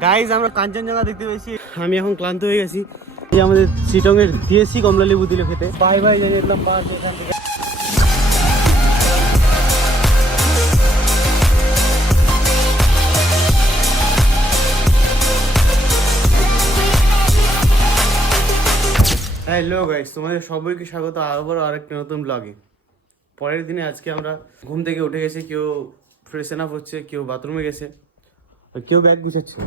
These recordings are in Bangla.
গাইজ আমরা কাঞ্চনজঙ্ঘা দেখতে পেয়েছি। আমি এখন ক্লান্ত হয়ে গেছি। এই আমাদের সিটংয়ের দিয়েছি কমলা লেবু দিল খেতে। বাই বাই জানিয়ে দিলাম পাঁচ এখান থেকে। হ্যালো গাইস তোমাদের সবাইকে স্বাগত আবার আরেকটা নতুন ব্লগে পরের দিনে আজকে আমরা ঘুম থেকে উঠে গেছি কেউ ফ্রেশন আপ হচ্ছে কেউ বাথরুমে গেছে। আর কেউ ব্যাগ গুছাচ্ছে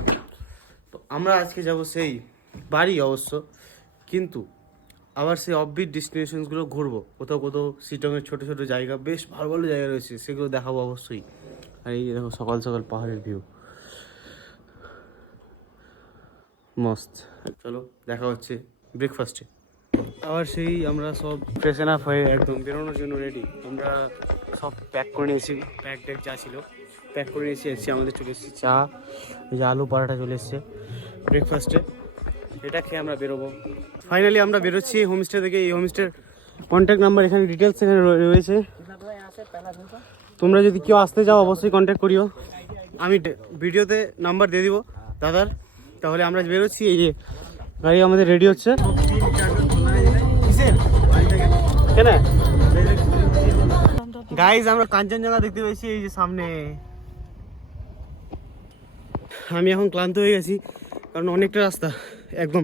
তো আমরা আজকে যাব সেই বাড়ি অবশ্য, কিন্তু আবার সেই অফবিট ডেস্টিনেশনসগুলো ঘুরবো। কোথাও কোথাও সিটংয়ের ছোটো ছোটো জায়গা, বেশ ভালো ভালো জায়গা রয়েছে, সেগুলো দেখাবো অবশ্যই। আর এই দেখো, সকাল সকাল পাহাড়ের ভিউ মস্ত। চলো, দেখা হচ্ছে ব্রেকফাস্টে আবার সেই আমরা সব ফ্রেশন আপ হয়ে একদম বেরোনোর জন্য রেডি আমরা সব প্যাক করে নিয়েছি প্যাক ট্যাক যা ছিল। প্যাক করে নিয়েছি এসেছি আমাদের চলে এসেছি চা, এই যে আলু পরাটা চলে এসছে ব্রেকফাস্টে এটা খেয়ে আমরা বেরোবো। ফাইনালি আমরা বেরোচ্ছি হোমস্টে থেকে, এই হোমস্টের কন্ট্যাক্ট নাম্বার এখানে ডিটেলস এখানে রয়ে- রয়েছে। তোমরা যদি কেউ আসতে চাও, অবশ্যই কন্ট্যাক্ট করিও। আমি ভিডিওতে নাম্বার দিয়ে দিব দাদার। তাহলে আমরা বেরোচ্ছি, এই যে গাড়ি আমাদের রেডি হচ্ছে। গাইজ আমরা কাঞ্চনজঙ্ঘা দেখতে পেয়েছি, এই যে সামনে। আমি এখন ক্লান্ত হয়ে গেছি, কারণ অনেকটা রাস্তা, একদম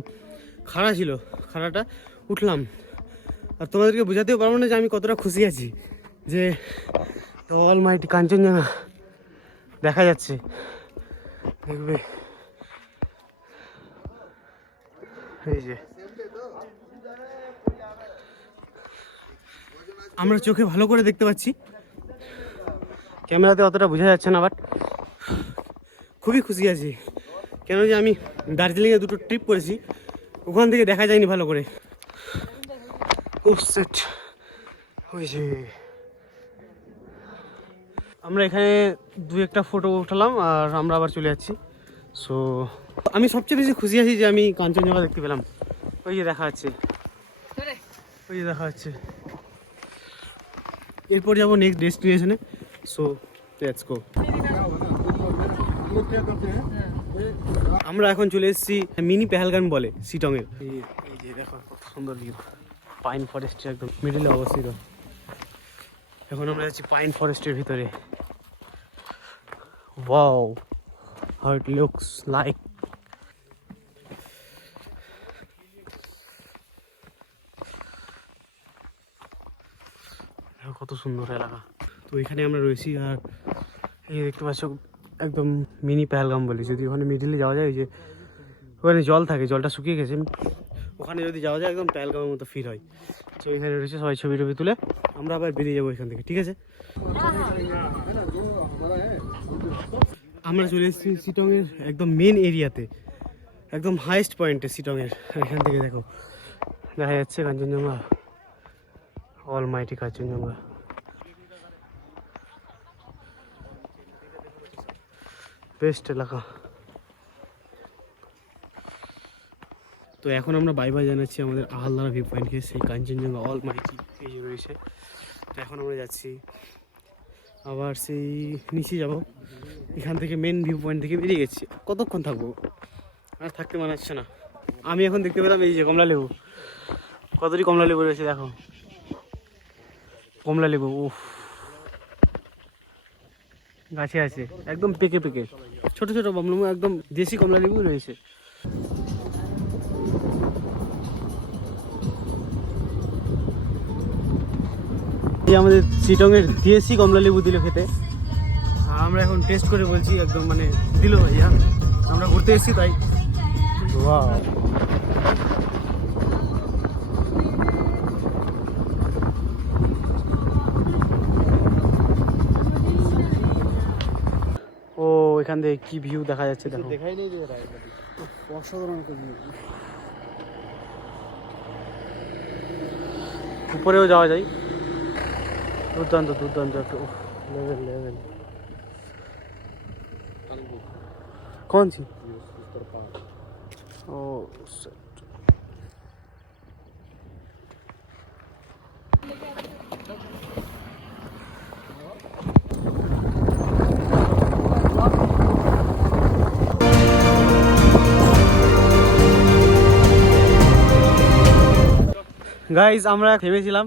খাড়া ছিল, খাড়াটা উঠলাম। আর তোমাদেরকে বোঝাতেও পারব না যে আমি কতটা খুশি আছি, যে অল মাইটি কাঞ্চনজঙ্ঘা দেখা যাচ্ছে। দেখবে। এই যে। আমরা চোখে ভালো করে দেখতে পাচ্ছি। ক্যামেরাতে অতটা বোঝা যাচ্ছে না বাট খুবই খুশি আছি। কেন যে আমি দার্জিলিংয়ে দুটো ট্রিপ করেছি, ওখান থেকে দেখা যায়নি ভালো করে। আমরা এখানে দু একটা ফটো উঠালাম আর আমরা আবার চলে যাচ্ছি। সো আমি সবচেয়ে বেশি খুশি আছি যে আমি কাঞ্চনজঙ্ঘা দেখতে পেলাম। ওই যে দেখা যাচ্ছে। ওই যে দেখা যাচ্ছে। এরপর যাব নেক্সট ডেস্টিনেশনে সো লেটস গো আমরা এখন চলে এসেছি মিনি পেহালগান বলে সিটংয়ের এই- যে দেখো কত সুন্দর পাইন ফরেস্টের একদম মিডিলে অবস্থিত। এখন আমরা যাচ্ছি পাইন ফরেস্টের ভিতরে। Wow how it looks like কত সুন্দর এলাকা। তো এখানে আমরা রয়েছি আর এই দেখতে পাচ্ছ একদম মিনি পেহেলগাম বলি। যদি ওখানে মিডিলে যাওয়া যায়, ওই যে ওখানে জল থাকে, জলটা শুকিয়ে গেছে। ওখানে যদি যাওয়া যায়, একদম পেহেলগামের মতো ফিল হয়। তো এখানে রয়েছে সবাই ছবি টবি তুলে। আমরা আবার বেরিয়ে যাব এখান থেকে, ঠিক আছে? আমরা চলে এসেছি সিটংয়ের একদম মেন এরিয়াতে একদম হাইয়েস্ট পয়েন্টে সিটংয়ের। এখান থেকে দেখো, দেখা যাচ্ছে Kanchenjunga almighty Kanchenjunga. Best এলাকা। তো এখন আমরা বাই বাই জানাচ্ছি আমাদের আহলদারা ভিউ পয়েন্টকে সেই কাঞ্চনজঙ্ঘা অল মাইটি এই যে রয়েছে। তো এখন আমরা যাচ্ছি, আবার সেই নিচে যাব। এখান থেকে মেন ভিউ পয়েন্ট থেকে বেরিয়ে গেছি। কতক্ষণ থাকব? আর থাকতে মনে হচ্ছে না। আমি এখন দেখতে পেলাম এই যে কমলা লেবু। কতটি কমলা লেবু রয়েছে দেখো। কমলা লেবু, উফ। গাছে আছে, একদম পেকে পেকে। ছোট ছোট কমলা লেবু একদম দেশি কমলা লেবু রয়েছে। আমাদের সিটংয়ের দেশি কমলা লেবু দিল খেতে। আমরা এখন টেস্ট করে বলছি, একদম মানে দিল ভাইয়া। আমরা ঘুরতে এসেছি তাই। Wow. এখান থেকে কি ভিউ দেখা যাচ্ছে দেখো। দেখাই নেই অসাধারণ উপরেও যাওয়া যায়। দুর্দান্ত দুর্দান্ত একটু লেভেল লেভেল কোন ও গাইজ আমরা ভেবেছিলাম,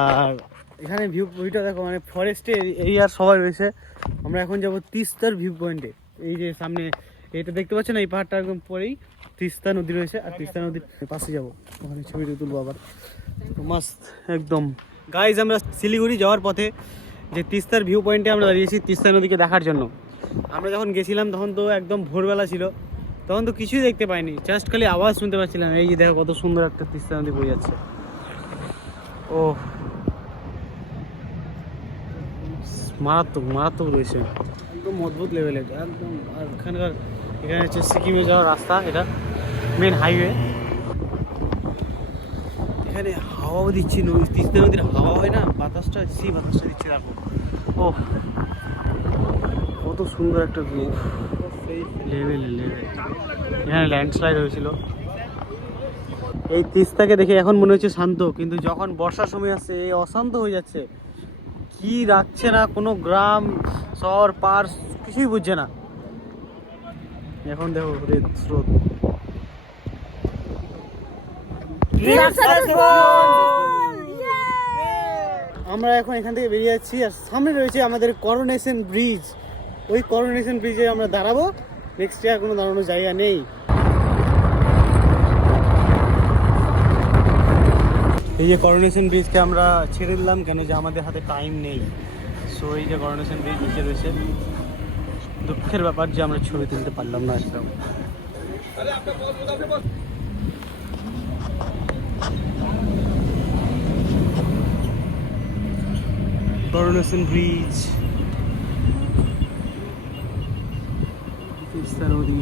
আর এখানে ভিউ ভিউটা দেখো মানে ফরেস্টে এরিয়ার সবাই রয়েছে। আমরা এখন যাব তিস্তার ভিউ পয়েন্টে এই যে সামনে, এটা দেখতে পাচ্ছেন এই পাহাড়টা একদম পরেই তিস্তা নদী রয়েছে। আর তিস্তা নদীর পাশে যাব। ওখানে ছবিটা তুলবো আবার। মাস্ত একদম। গাইজ আমরা শিলিগুড়ি যাওয়ার পথে যে তিস্তার ভিউ পয়েন্টে আমরা দাঁড়িয়েছি তিস্তা নদীকে দেখার জন্য। আমরা যখন গেছিলাম, তখন তো একদম ভোরবেলা ছিল। তখন তো কিছুই দেখতে পাইনি। জাস্ট খালি আওয়াজ শুনতে পাচ্ছিলাম। এই যে দেখো কত সুন্দর একটা তিস্তা নদী বয়ে যাচ্ছে। ও মারাত্মক মারাত্মক রয়েছে। একদম অদ্ভুত লেভেলের একদম আর এখানকার, এখানে হচ্ছে সিকিমে যাওয়ার রাস্তা এটা। মেন হাইওয়ে এখানে হাওয়াও দিচ্ছি, নদী, তিস্তা নদীর হাওয়া হয় না? বাতাসটা সেই বাতাসটা দিচ্ছে, দেখো। ও কত সুন্দর একটা ভিউ লেভেল লেভেল এখানে ল্যান্ডস্লাইড হয়েছিল। এই তিস্তাকে দেখে এখন মনে হচ্ছে শান্ত, কিন্তু যখন বর্ষার সময় আসছে এ অশান্ত হয়ে যাচ্ছে। কি রাখছে না, কোনো গ্রাম, শহর পার কিছুই বুঝছে না। এখন দেখো রেত স্রোত আমরা এখন এখান থেকে বেরিয়ে যাচ্ছি আর সামনে রয়েছে আমাদের করোনেশন ব্রিজ ওই করোনেশন ব্রিজে আমরা দাঁড়াবো। নেক্সট ইয়ার কোনো দাঁড়ানোর জায়গা নেই। এই যে করোনেশন ব্রিজকে আমরা ছেড়ে দিলাম, কেন যে আমাদের হাতে টাইম নেই। সো এই যে করোনেশন ব্রিজ নিচে রয়েছে। দুঃখের ব্যাপার যে আমরা ছবি তুলতে পারলাম না একদম। করোনেশন ব্রিজ তিস্তা নদী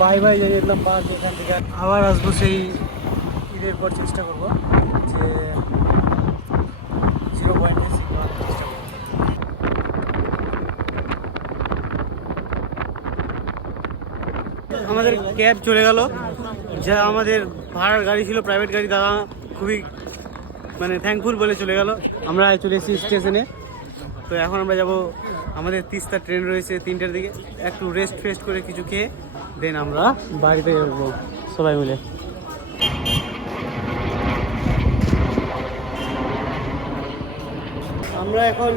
বাই বাই, যাই যেতাম পার্ক এখান থেকে। আবার আসব সেই ঈদের পর চেষ্টা করব যে জিরো পয়েন্টে সিগনাল চেষ্টা করব আমাদের ক্যাব চলে গেল। যা আমাদের ভাড়ার গাড়ি ছিল প্রাইভেট গাড়ি, দাদা খুবই মানে থ্যাঙ্কফুল বলে চলে গেল। আমরা চলে এসেছি স্টেশনে তো এখন আমরা যাব, আমাদের তিস্তা ট্রেন রয়েছে তিনটার দিকে। একটু রেস্ট ফেস্ট করে কিছু খেয়ে দেন আমরা বাড়িতে যাব সবাই মিলে। আমরা এখন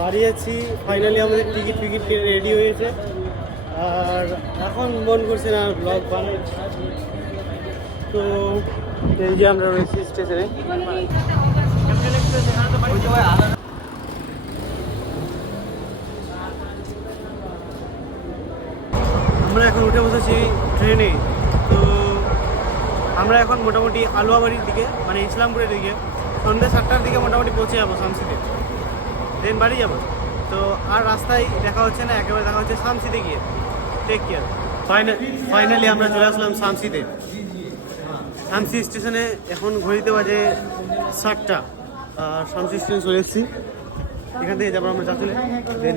বাড়ি আছি। ফাইনালি আমাদের টিকিট ফিকিট রেডি হয়েছে। আর এখন মন করছে না ব্লগ বানাই। তো এই যে আমরা রয়েছি স্টেশনে আমরা এখন উঠে বসেছি ট্রেনে তো আমরা এখন মোটামুটি আলুয়াবাড়ির দিকে মানে ইসলামপুরের দিকে। সন্ধ্যে সাতটার দিকে মোটামুটি পৌঁছে যাব শামসিতে। দেন বাড়ি যাব। তো আর রাস্তায় দেখা হচ্ছে না, একেবারে দেখা হচ্ছে শামসিতে গিয়ে। টেক কেয়ার ফাইনালি আমরা চলে আসলাম শামসিতে। শামসি স্টেশনে এখন ঘড়িতে বাজে সাতটা। আর শামসি স্টেশন চলে এসেছি। এখান থেকে যাব আমরা চাচলে দেন